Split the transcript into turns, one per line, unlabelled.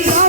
Lord.